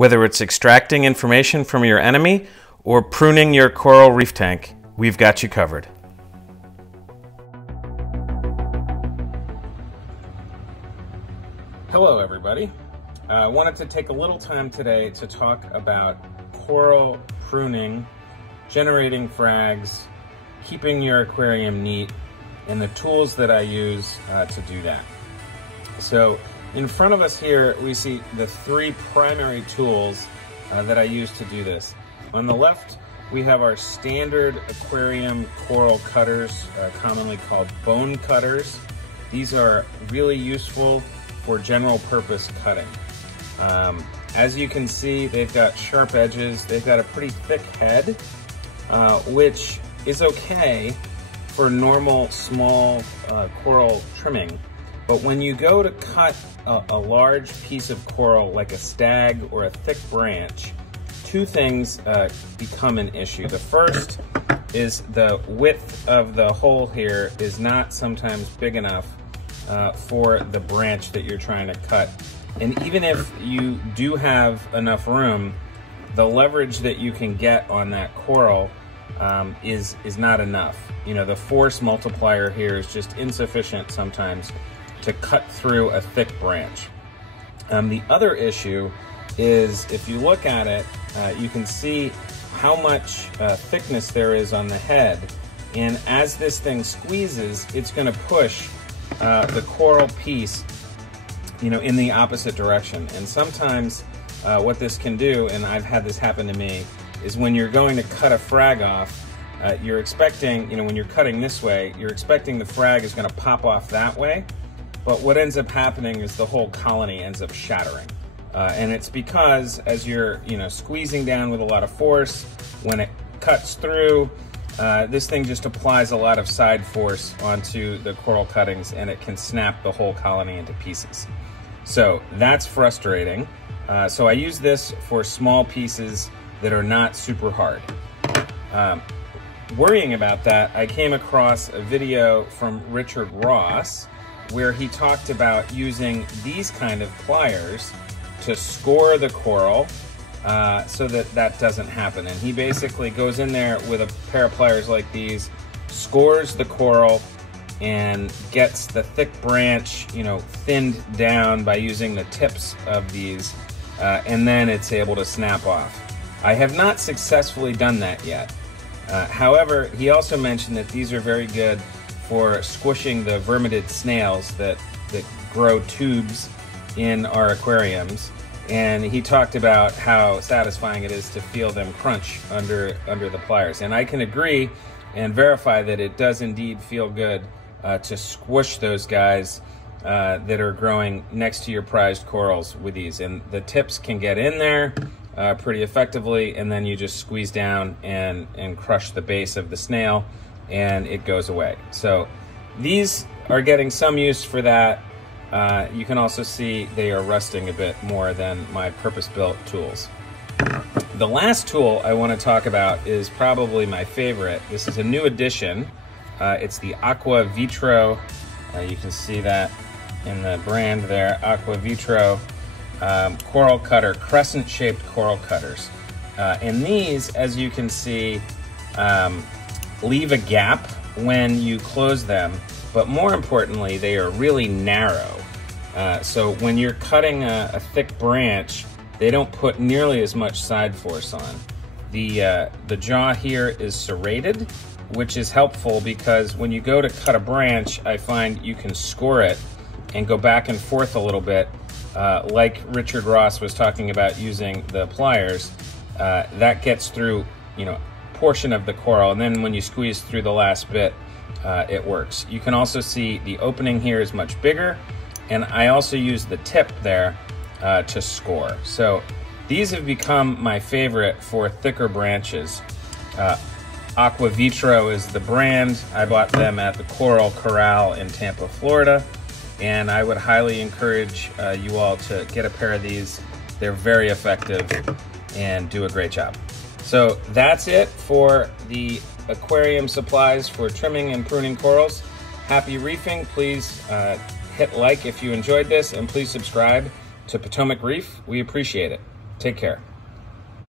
Whether it's extracting information from your enemy or pruning your coral reef tank, we've got you covered. Hello everybody. I wanted to take a little time today to talk about coral pruning, generating frags, keeping your aquarium neat, and the tools that I use to do that. So in front of us here, we see the three primary tools that I use to do this. On the left, we have our standard aquarium coral cutters, commonly called bone cutters. These are really useful for general purpose cutting. As you can see, they've got sharp edges, they've got a pretty thick head, which is okay for normal small coral trimming. But when you go to cut a large piece of coral like a stag or a thick branch, two things become an issue. The first is the width of the hole here is not sometimes big enough for the branch that you're trying to cut. And even if you do have enough room, the leverage that you can get on that coral is not enough. You know, the force multiplier here is just insufficient sometimes to cut through a thick branch. The other issue is if you look at it, you can see how much thickness there is on the head. And as this thing squeezes, it's gonna push the coral piece, you know, in the opposite direction. And sometimes what this can do, and I've had this happen to me, is when you're going to cut a frag off, you're expecting, you know, when you're cutting this way, you're expecting the frag is gonna pop off that way. But what ends up happening is the whole colony ends up shattering. And it's because as you're, you know, squeezing down with a lot of force, when it cuts through, this thing just applies a lot of side force onto the coral cuttings and it can snap the whole colony into pieces. So that's frustrating. So I use this for small pieces that are not super hard. Worrying about that, I came across a video from Richard Ross where he talked about using these kind of pliers to score the coral so that that doesn't happen. And he basically goes in there with a pair of pliers like these, scores the coral, and gets the thick branch, you know, thinned down by using the tips of these, and then it's able to snap off. I have not successfully done that yet. However, he also mentioned that these are very good for squishing the vermitid snails that grow tubes in our aquariums. And he talked about how satisfying it is to feel them crunch under the pliers. And I can agree and verify that it does indeed feel good to squish those guys that are growing next to your prized corals with these. And the tips can get in there pretty effectively, and then you just squeeze down and crush the base of the snail, and it goes away. So these are getting some use for that. You can also see they are rusting a bit more than my purpose-built tools. The last tool I want to talk about is probably my favorite. This is a new addition. It's the Aqua Vitro. You can see that in the brand there, Aqua Vitro coral cutter, crescent-shaped coral cutters. And these, as you can see, leave a gap when you close them, but more importantly, they are really narrow. So when you're cutting a thick branch, they don't put nearly as much side force on. The jaw here is serrated, which is helpful because when you go to cut a branch, I find you can score it and go back and forth a little bit, like Richard Ross was talking about using the pliers. That gets through, you know, portion of the coral, and then when you squeeze through the last bit, it works. You can also see the opening here is much bigger, and I also use the tip there to score. So these have become my favorite for thicker branches. Aqua Vitro is the brand. I bought them at the Coral Corral in Tampa, Florida, and I would highly encourage you all to get a pair of these. They're very effective and do a great job. So that's it for the aquarium supplies for trimming and pruning corals. Happy reefing. Please hit like if you enjoyed this, and please subscribe to Potomac Reef. We appreciate it. Take care.